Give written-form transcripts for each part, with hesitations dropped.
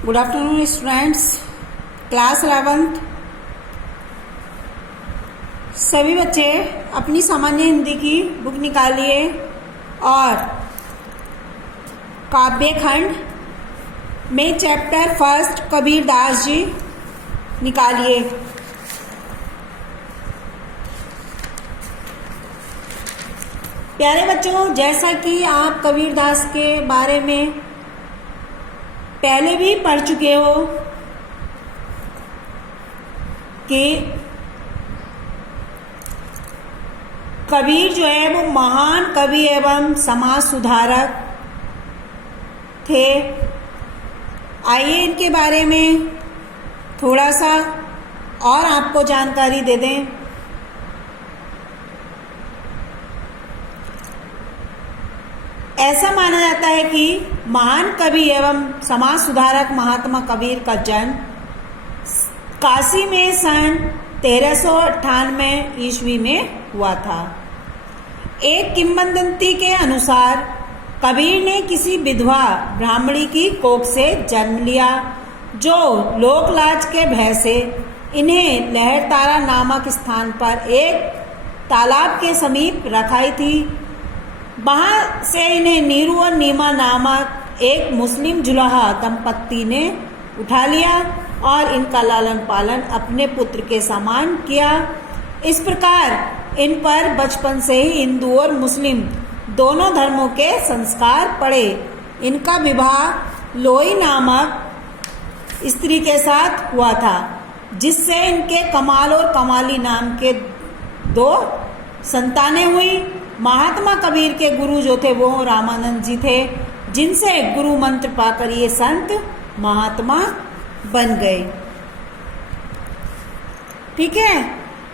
Good afternoon students, class 11th। सभी बच्चे अपनी सामान्य हिंदी की बुक निकालिए और काव्य खंड में चैप्टर फर्स्ट कबीर दास जी निकालिए। प्यारे बच्चों, जैसा कि आप कबीर दास के बारे में पहले भी पढ़ चुके हो कि कबीर जो है वो महान कवि एवं समाज सुधारक थे। आइए इनके बारे में थोड़ा सा और आपको जानकारी दे दें। ऐसा माना जाता है कि महान कवि एवं समाज सुधारक महात्मा कबीर का जन्म काशी में सन 1398 ईस्वी में हुआ था। एक किंवदंती के अनुसार कबीर ने किसी विधवा ब्राह्मणी की कोख से जन्म लिया, जो लोकलाज के भय से इन्हें लहरतारा नामक स्थान पर एक तालाब के समीप रखाई थी। वहां से इन्हें नीरू और नीमा नामक एक मुस्लिम जुलाहा दंपत्ति ने उठा लिया और इनका लालन पालन अपने पुत्र के समान किया। इस प्रकार इन पर बचपन से ही हिंदू और मुस्लिम दोनों धर्मों के संस्कार पड़े। इनका विवाह लोई नामक स्त्री के साथ हुआ था, जिससे इनके कमाल और कमाली नाम के दो संतानें हुई। महात्मा कबीर के गुरु जो थे वो रामानंद जी थे, जिनसे गुरु मंत्र पाकर ये संत महात्मा बन गए। ठीक है,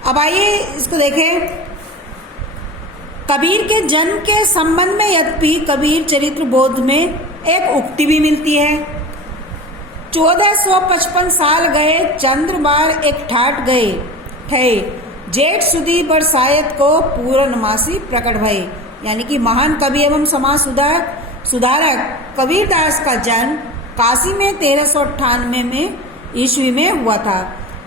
अब आइए इसको देखें। कबीर के जन्म के संबंध में यद्यपि कबीर चरित्र बोध में एक उक्ति भी मिलती है। 1455 साल गए चंद्रबार एक ठाट गए ठे, जेठ सुदी बरसायत को पूर्णमासी प्रकट भये। यानी कि महान कवि एवं समाज सुधारक कबीर दास का जन्म काशी में 1398 में ईस्वी में हुआ था।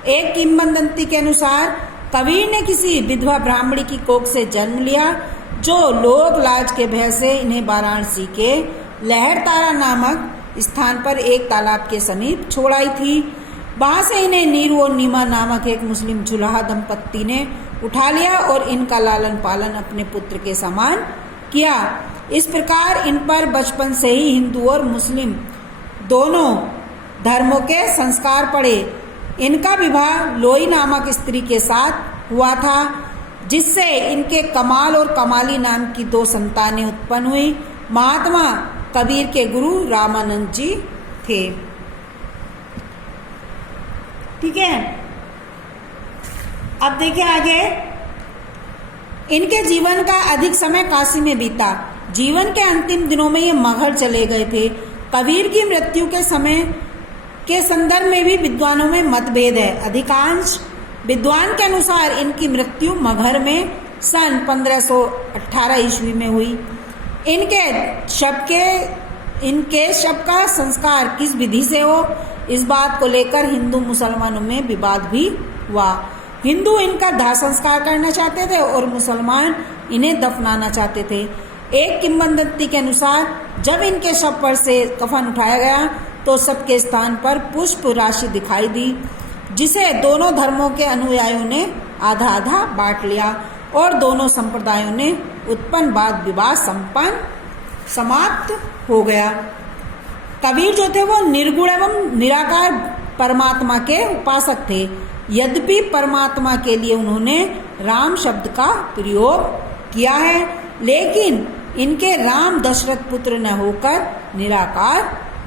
एक किंवदंती के अनुसार कबीर ने किसी विधवा ब्राह्मणी की कोख से जन्म लिया, जो लोक लाज के भय से इन्हें वाराणसी के लहरतारा नामक स्थान पर एक तालाब के समीप छोड़ आई थी। वहां से इन्हें नीरू और नीमा नामक एक मुस्लिम जुलाहा दंपत्ति ने उठा लिया और इनका लालन पालन अपने पुत्र के समान किया। इस प्रकार इन पर बचपन से ही हिंदू और मुस्लिम दोनों धर्मों के संस्कार पड़े। इनका विवाह लोई नामक स्त्री के साथ हुआ था, जिससे इनके कमाल और कमाली नाम की दो संतानें उत्पन्न हुई। महात्मा कबीर के गुरु रामानंद जी थे। ठीक है, अब देखिए आगे। इनके जीवन का अधिक समय काशी में बीता। जीवन के अंतिम दिनों में ये मगहर चले गए थे। कबीर की मृत्यु के समय के संदर्भ में भी विद्वानों में मतभेद है। अधिकांश विद्वान के अनुसार इनकी मृत्यु मगहर में सन 1518 ईस्वी में हुई। इनके शव का संस्कार किस विधि से हो, इस बात को लेकर हिंदू मुसलमानों में विवाद भी हुआ। हिंदू इनका दाह संस्कार करना चाहते थे और मुसलमान इन्हें दफनाना चाहते थे। एक किंवदंती के अनुसार जब इनके शव पर से कफन उठाया गया तो सबके स्थान पर पुष्प राशि दिखाई दी, जिसे दोनों धर्मों के अनुयायियों ने आधा आधा बांट लिया और दोनों संप्रदायों ने उत्पन्न वाद विवाद समाप्त हो गया। कबीर जो थे वो निर्गुण एवं निराकार परमात्मा के उपासक थे। यद्यपि परमात्मा के लिए उन्होंने राम शब्द का प्रयोग किया है, लेकिन इनके राम दशरथ पुत्र न होकर निराकार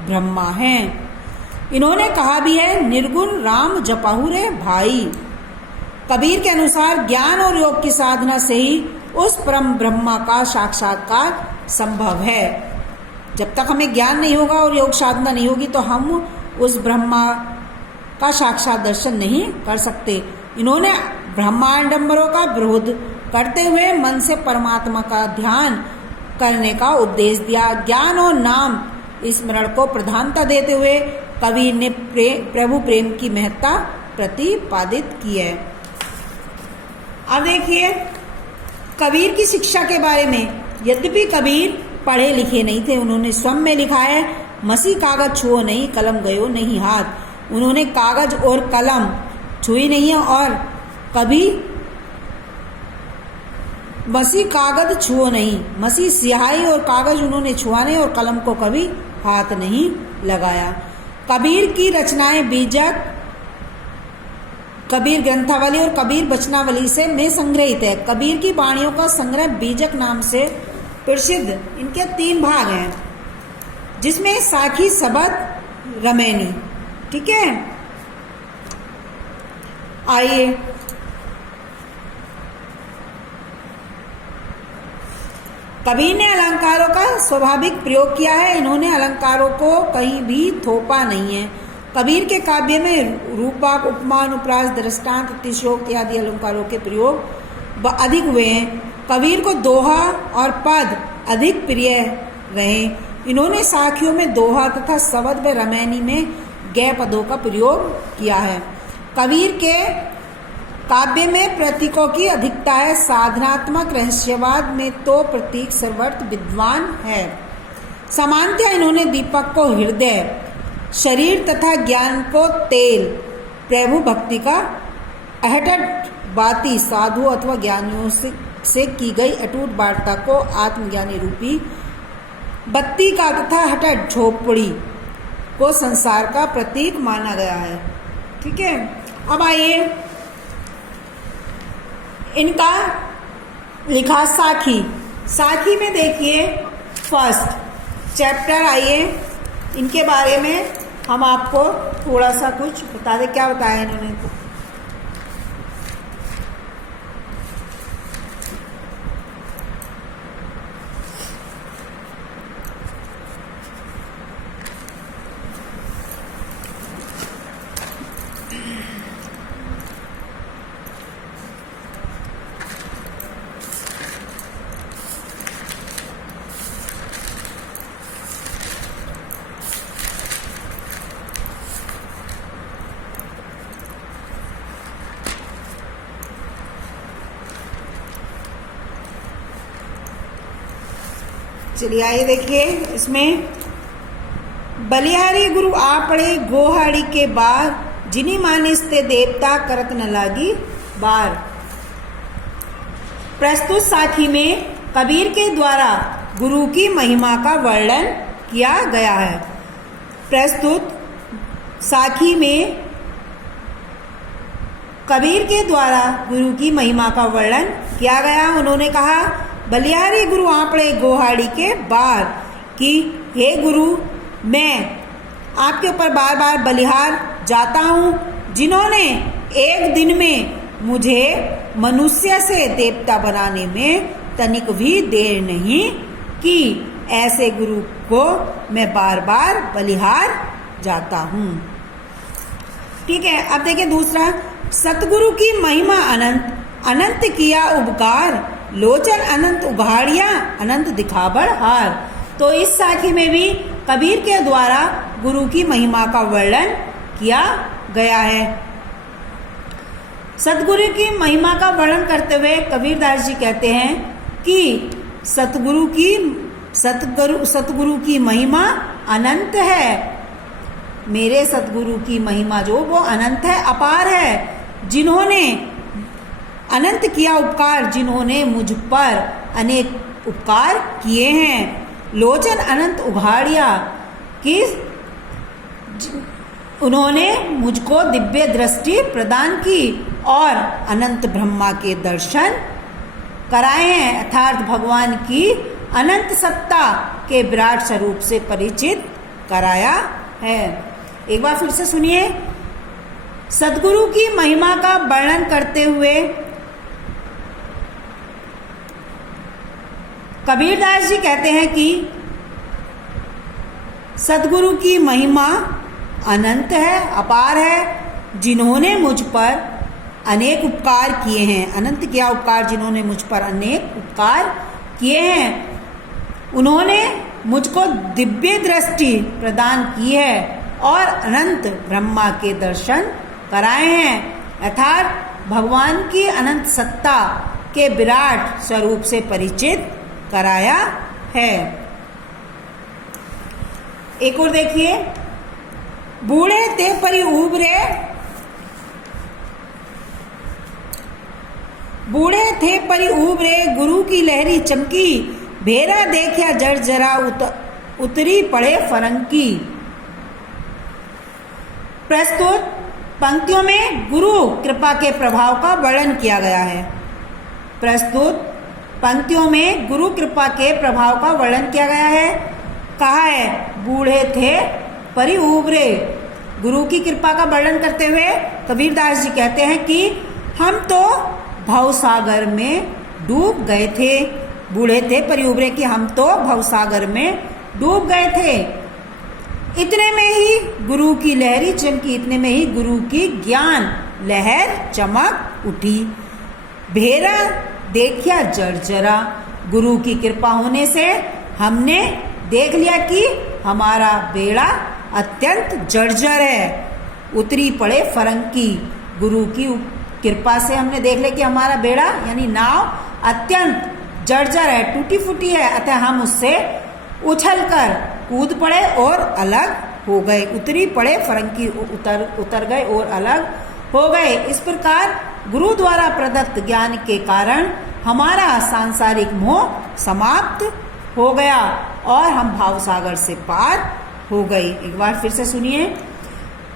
ब्रह्मा हैं। इन्होंने कहा भी है, निर्गुण राम जपाहु रे भाई। कबीर के अनुसार ज्ञान और योग की साधना से ही उस परम ब्रह्मा का साक्षात्कार संभव है। जब तक हमें ज्ञान नहीं होगा और योग साधना नहीं होगी तो हम उस ब्रह्मा का साक्षात दर्शन नहीं कर सकते। इन्होंने ब्रह्मांडम्बरों का विरोध करते हुए मन से परमात्मा का ध्यान करने का उपदेश दिया। ज्ञान और नाम स्मरण को प्रधानता देते हुए कबीर ने प्रभु प्रेम की महत्ता प्रतिपादित की है। अब देखिए कबीर की शिक्षा के बारे में। यद्यपि कबीर पढ़े लिखे नहीं थे, उन्होंने स्वयं में लिखा है, मसी कागज छुओ नहीं, कलम गयो नहीं हाथ। उन्होंने कागज और कलम छुई नहीं है, और कभी मसी कागज छुओ नहीं, मसी स्याही और कागज उन्होंने छुआ नहीं, और कलम को कभी हाथ नहीं लगाया। कबीर की रचनाएं बीजक, कबीर ग्रंथावली और कबीर वचनावली से में संग्रहित है। कबीर की वाणियों का संग्रह बीजक नाम से प्रसिद्ध। इनके 3 भाग हैं, जिसमें साखी, सबद, रमैनी। ठीक है, आइए कबीर ने अलंकारों का स्वाभाविक प्रयोग किया है। इन्होंने अलंकारों को कहीं भी थोपा नहीं है। कबीर के काव्य में रूपक, उपमा, अनुप्रास, दृष्टांत, अतिशयोक्ति आदि अलंकारों के प्रयोग अधिक हुए हैं। कबीर को दोहा और पद अधिक प्रिय रहे। इन्होंने साखियों में दोहा तथा सबद व रमैनी में गै पदों का प्रयोग किया है। कबीर के काव्य में प्रतीकों की अधिकता है। साधनात्मक रहस्यवाद में तो प्रतीक सर्वत्र विद्वान है। समानतः इन्होंने दीपक को हृदय, शरीर तथा ज्ञान को तेल, प्रभु भक्ति का अहटट बाती, साधु अथवा ज्ञानियों से की गई अटूट वार्ता को आत्मज्ञानी रूपी बत्ती का तथा हटट झोपड़ी को संसार का प्रतीक माना गया है। ठीक है, अब आइए इनका लिखा साखी। साखी में देखिए फर्स्ट चैप्टर, आइए इनके बारे में हम आपको थोड़ा सा कुछ बता दें। क्या बताया इन्होंने? चलिए आइए देखिए इसमें, बलिहारी गुरु आपड़े गोहाड़ी के बार, जिनी मानिस ते देवता करत न लागी बार। प्रस्तुत साखी में कबीर के द्वारा गुरु की महिमा का वर्णन किया गया है। प्रस्तुत साखी में कबीर के द्वारा गुरु की महिमा का वर्णन किया गया। उन्होंने कहा, बलिहारी गुरु आपड़े गोहाड़ी के बार कि हे गुरु, मैं आपके ऊपर बार बार बलिहार जाता हूँ, जिन्होंने एक दिन में मुझे मनुष्य से देवता बनाने में तनिक भी देर नहीं की। ऐसे गुरु को मैं बार बार बलिहार जाता हूँ। ठीक है, अब देखिए दूसरा, सतगुरु की महिमा अनंत, अनंत किया उपकार, लोचन अनंत उघाड़िया, अनंत दिखावड़ हार। तो इस साखी में भी कबीर के द्वारा गुरु की महिमा का वर्णन किया गया है। सतगुरु की महिमा का वर्णन करते हुए कबीरदास जी कहते हैं कि सतगुरु की महिमा अनंत है। मेरे सतगुरु की महिमा जो वो अनंत है, अपार है। जिन्होंने अनंत किया उपकार, जिन्होंने मुझ पर अनेक उपकार किए हैं। लोचन अनंत उघाड़िया, कि उन्होंने मुझको दिव्य दृष्टि प्रदान की और अनंत ब्रह्मा के दर्शन कराए हैं, अर्थात भगवान की अनंत सत्ता के विराट स्वरूप से परिचित कराया है। एक बार फिर से सुनिए, सद्गुरु की महिमा का वर्णन करते हुए कबीरदास जी कहते हैं कि सद्गुरु की महिमा अनंत है, अपार है। जिन्होंने मुझ पर अनेक उपकार किए हैं, अनंत क्या उपकार, जिन्होंने मुझ पर अनेक उपकार किए हैं। उन्होंने मुझको दिव्य दृष्टि प्रदान की है और अनंत ब्रह्मा के दर्शन कराए हैं, अर्थात भगवान की अनंत सत्ता के विराट स्वरूप से परिचित कराया है। एक और देखिए, बूढ़े ते परी उबरे, बूढ़े थे परी उबरे, गुरु की लहरी चमकी, भेरा देखा जर्जरा उतरी पड़े फरंकी। प्रस्तुत पंक्तियों में गुरु कृपा के प्रभाव का वर्णन किया गया है। प्रस्तुत पंक्तियों में गुरु कृपा के प्रभाव का वर्णन किया गया है। कहा है, बूढ़े थे परी उबरे। गुरु की कृपा का वर्णन करते हुए कबीरदास जी कहते हैं कि हम तो भवसागर में डूब गए थे। बूढ़े थे परी उबरे कि हम तो भवसागर में डूब गए थे। इतने में ही गुरु की लहरी चमकी, इतने में ही गुरु की ज्ञान लहर चमक उठी। भेरा देखिया जर्जरा, गुरु की कृपा होने से हमने देख लिया कि हमारा बेड़ा अत्यंत जर्जर है। उतरी पड़े फरंकी, गुरु की कृपा से हमने देख लिया कि हमारा बेड़ा यानी नाव अत्यंत जर्जर है, टूटी फूटी है, अतः हम उससे उछलकर कूद पड़े और अलग हो गए। उतरी पड़े फरंकी, उतर गए और अलग हो गए। इस प्रकार गुरु द्वारा प्रदत्त ज्ञान के कारण हमारा सांसारिक मोह समाप्त हो गया और हम भावसागर से पार हो गए। एक बार फिर से सुनिए,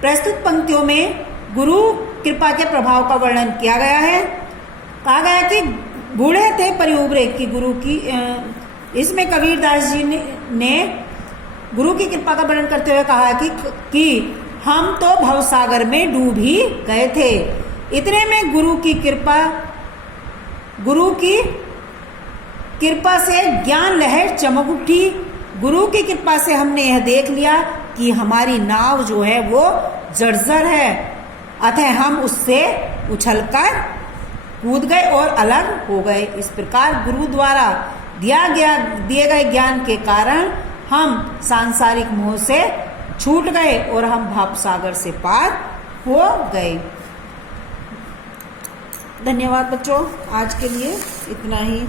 प्रस्तुत पंक्तियों में गुरु कृपा के प्रभाव का वर्णन किया गया है। कहा गया कि बूढ़े थे परी उबरे की गुरु की, इसमें कबीरदास जी ने गुरु की कृपा का वर्णन करते हुए कहा कि हम तो भवसागर में डूब ही गए थे। इतने में गुरु की कृपा से ज्ञान लहर चमक उठी। गुरु की कृपा से हमने यह देख लिया कि हमारी नाव जो है वो जर्जर है, अतः हम उससे उछलकर कूद गए और अलग हो गए। इस प्रकार गुरु द्वारा दिए गए ज्ञान के कारण हम सांसारिक मोह से छूट गए और हम भावसागर से पार हो गए। धन्यवाद बच्चों, आज के लिए इतना ही।